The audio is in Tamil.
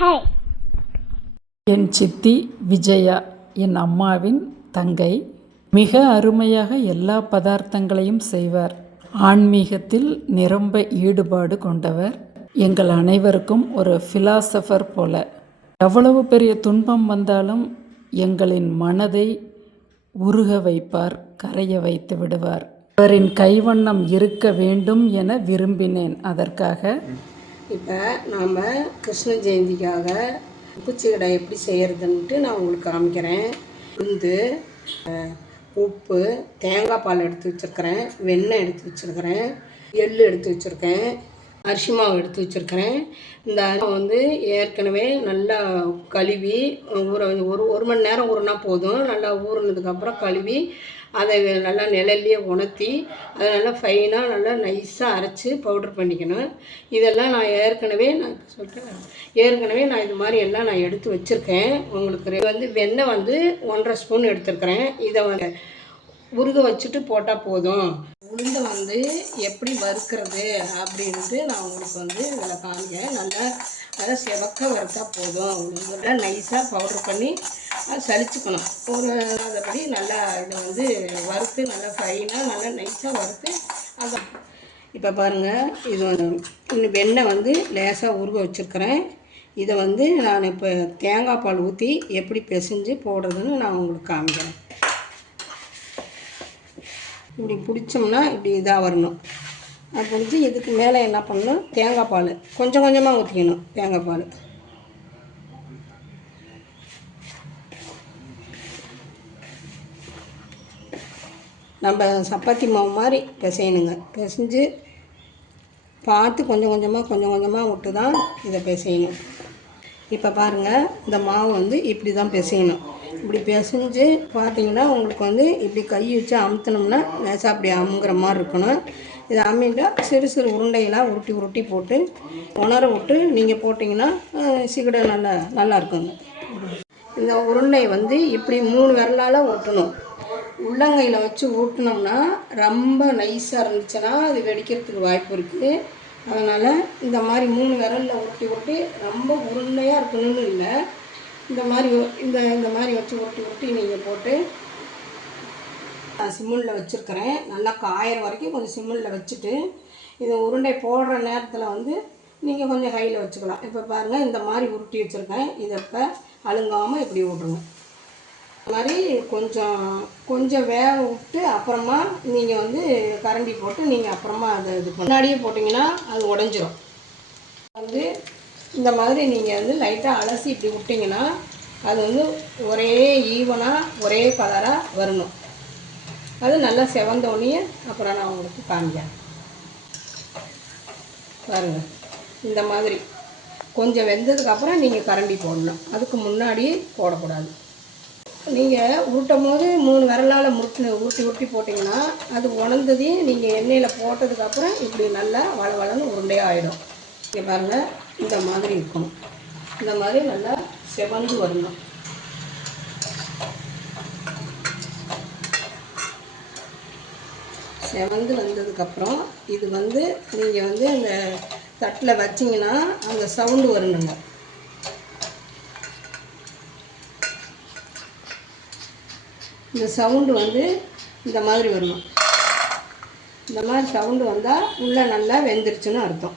ஹாய் என் சித்தி விஜயா என் அம்மாவின் தங்கை. மிக அருமையாக எல்லா பதார்த்தங்களையும் செய்வார். ஆன்மீகத்தில் நிரம்ப ஈடுபாடு கொண்டவர். எங்கள் அனைவருக்கும் ஒரு ஃபிலாசபர் போல. எவ்வளவு பெரிய துன்பம் வந்தாலும் எங்களின் மனதை உருக வைப்பார் கரைய வைத்து விடுவார். அவரின் கைவண்ணம் இருக்க வேண்டும் என விரும்பினேன். அதற்காக இப்போ நாம் கிருஷ்ண ஜெயந்திக்காக பூச்சிக்கடை எப்படி செய்கிறதுன்ட்டு நான் உங்களுக்கு காமிக்கிறேன். உளுந்து உப்பு தேங்காய் பால் எடுத்து வச்சுருக்கிறேன் வெண்ணெய் எடுத்து வச்சுருக்கிறேன் எள் எடுத்து வச்சுருக்கேன் அரிசி மாவு எடுத்து வச்சுருக்கிறேன். இந்த அரிசி வந்து ஏற்கனவே நல்லா கழுவி ஊற ஒரு ஒரு மணி நேரம் ஊறினா போதும். நல்லா ஊறினதுக்கப்புறம் கழுவி அதை நல்லா நிழல்லையே உணர்த்தி அதை நல்லா ஃபைனாக நல்லா நைஸாக அரைச்சி பவுட்ரு பண்ணிக்கணும். இதெல்லாம் நான் ஏற்கனவே நான் சொல்கிறேன் ஏற்கனவே நான் இது மாதிரி எல்லாம் நான் எடுத்து வச்சுருக்கேன். உங்களுக்கு வந்து வெண்ணெய் வந்து ஒன்றரை ஸ்பூன் எடுத்துருக்கிறேன். இதை வந்து உருக வச்சுட்டு போட்டால் போதும். உளுந்தை வந்து எப்படி வறுக்கிறது அப்படின்ட்டு நான் உங்களுக்கு வந்து இதில் காமிக்கிறேன். நல்லா நல்லா செவக்க வறுத்தா போதும். உளுந்து நைஸாக பவுட்ரு பண்ணி அதை சலிச்சுக்கணும் ஒரு அதபடி நல்லா இதை வந்து வறுத்து நல்லா ஃபைனாக நல்லா நைஸாக வறுத்து அதை இப்போ பாருங்கள் இது வந்து இன்னும் வெண்ணெய் வந்து லேசாக உருக வச்சுருக்கிறேன். இதை வந்து நான் இப்போ தேங்காய் பால் ஊற்றி எப்படி பிசைஞ்சு போடுறதுன்னு நான் உங்களுக்கு காமிக்கிறேன். இப்படி பிடிச்சோம்னா இப்படி இதாக வரணும். அது பிடிச்சி இதுக்கு மேலே என்ன பண்ணணும்? தேங்காய் பால். கொஞ்சம் கொஞ்சமாக ஊற்றிக்கணும் தேங்காய் பால். நம்ம சப்பாத்தி மாவு மாதிரி பிசையணுங்க. பிசைஞ்சு பார்த்து கொஞ்சம் கொஞ்சமாக கொஞ்சம் கொஞ்சமாக விட்டு தான் இதை பிசையணும். இப்போ பாருங்கள் இந்த மாவு வந்து இப்படி தான் பிசையணும். இப்படி பிசைஞ்சு பார்த்தீங்கன்னா உங்களுக்கு வந்து இப்படி கை வச்சு அமுத்தினோம்னா லேசாக அப்படி அமுங்குற மாதிரி இருக்கணும். இதை அம்மிட்டா சிறு சிறு உருண்டையெல்லாம் உருட்டி உருட்டி போட்டு உணர விட்டு நீங்கள் போட்டிங்கன்னா அஹ், சிகடை நல்லா நல்லா இருக்குங்க. இந்த உருண்டை வந்து இப்படி மூணு விரலால் ஒட்டணும் உள்ளங்கையில் வச்சு ஊட்டினோம்னா ரொம்ப நைஸாக இருந்துச்சுன்னா அது வெடிக்கிறதுக்கு வாய்ப்பு இருக்குது அதனால் இந்த மாதிரி மூணு விரலில் உருட்டி உருட்டி ரொம்ப உருண்டையாக இருக்கணும்னு இல்லை. இந்த மாதிரி இந்த இந்த மாதிரி வச்சு உருட்டி உருட்டி நீங்கள் போட்டு நான் சிம்மிளில் வச்சுருக்கிறேன். நல்லா காயிற வரைக்கும் கொஞ்சம் சிம்மிளில் வச்சுட்டு இது உருண்டை போடுற நேரத்தில் வந்து நீங்கள் கொஞ்சம் கையில் வச்சுக்கலாம். இப்போ பாருங்கள் இந்த மாதிரி உருட்டி வச்சுருக்கேன் இதை இப்போ அழுங்காமல் இப்படி விட்ருங்க இந்த மாதிரி கொஞ்சம் கொஞ்சம் வேக விட்டு அப்புறமா நீங்கள் வந்து கரண்டி போட்டு நீங்கள் அப்புறமா அதை இது முன்னாடியே போட்டிங்கன்னா அது உடஞ்சிரும். வந்து இந்த மாதிரி நீங்கள் வந்து லைட்டாக அலசி இப்படி விட்டிங்கன்னா அது வந்து ஒரே ஈவனாக ஒரே கலராக வரணும். அது நல்லா செவந்தோடனே அப்புறம் நான் உங்களுக்கு காமிக்கிறேன். பாருங்கள் இந்த மாதிரி. கொஞ்சம் வெந்ததுக்கப்புறம் நீங்கள் கரண்டி போடணும். அதுக்கு முன்னாடி போடக்கூடாது. நீங்கள் உருட்டும் போது மூணு விரலால் முருட்டு உருட்டி உருட்டி போட்டிங்கன்னா அது உணர்ந்ததையும் நீங்கள் எண்ணெயில் போட்டதுக்கப்புறம் இப்படி நல்லா வள வளன்னு உருண்டையாக ஆகிடும் இங்கே பாருங்கள் இந்த மாதிரி இருக்கணும். இந்த மாதிரி நல்லா செவந்து வரணும். செவந்து வந்ததுக்கப்புறம் இது வந்து நீங்கள் வந்து அந்த தட்டில் வச்சிங்கன்னா அந்த சவுண்டு வரணுங்க. இந்த சவுண்டு வந்து இந்த மாதிரி வரணும். இந்த மாதிரி சவுண்டு வந்தால் உள்ளே நல்லா வெந்துருச்சுன்னு அர்த்தம்.